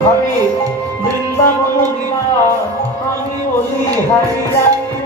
ভাবে বৃন্দাবন বিলাস আমি বলি হারি যাই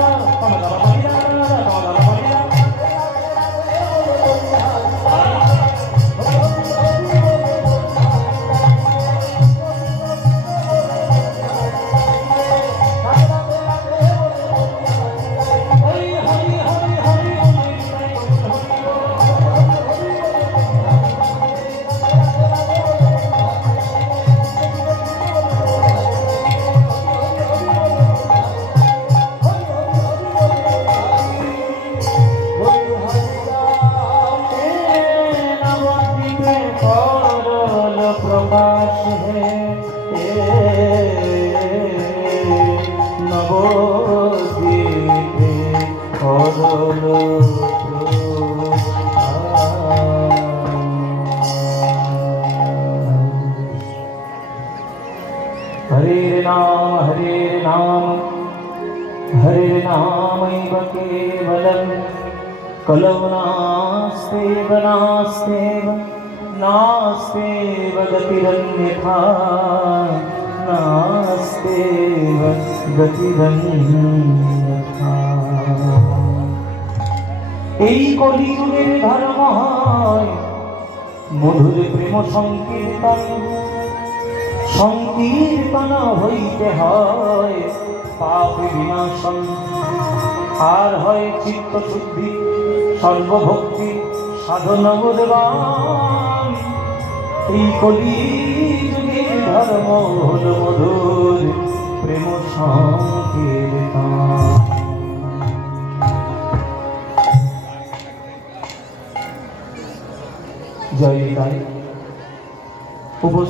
हरिर्नामैव केवलं कलौ नास्त्येव नास्त्येव নাস্তেব গতিরন্যথা নাস্তেব গতিরন্যথা এই কলিযুগের ধর্ম হয় মধুর প্রেম সংকীর্তন সংকীর্তন হইতে হয় পাপ বিনাশন। আর হয় চিত্ত শুদ্ধি সর্বভক্তি, সাধন বুধবান এই কলি যুগের ধর্ম হল মধুর প্রেম সংকীর্তন জয় তাই উপস্থিত